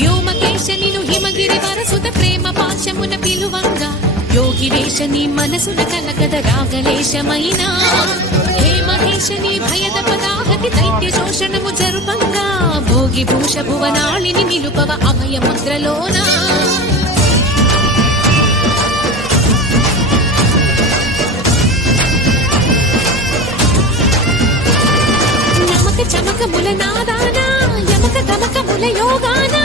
వ్యోమకేశ నిను హిమగిరి వరసుత ప్రేమ పాశమున పిలువంగా యోగి వేష నీ మనసున కలకద రాగలేశమైనా హే మహేశ నీ భయద పదాహతి దైత్య శోషణము జరుపంగా భోగి భూష భువనాళిని నిలుపవ అభయ ముద్రలోనా నమక చమకముల నాదానా యమక గమకముల యోగానా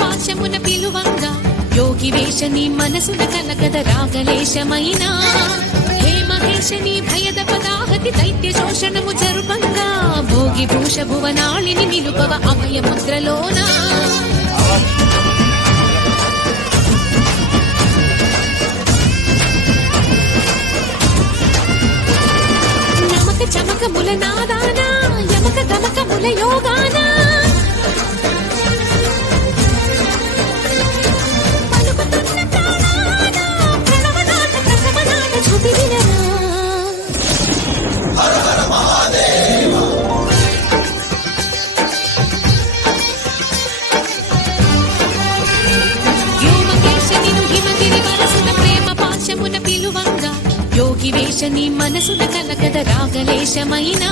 పాశమున పిలువంగా యోగి వేష నీ మనసున కలకద రాగలేశమైనా హే మహేశ నీ భయద పదాహతి దైత్య శోషణము జరుపంగా భోగి భూష భువనాళిని నిలుపవ అభయ ముద్రలోనా నమక చమకముల నాదానా యమక గమకముల యోగానా యోగి వేష నీ మనసున కలకద రాగలేశమైనా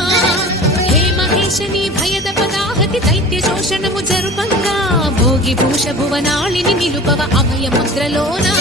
హే మహేశ నీ భయద పదాహతి దైత్య శోషణము జరుపంగా భోగి భూష భువనాళిని నిలుపవ అభయ ముద్రలోనా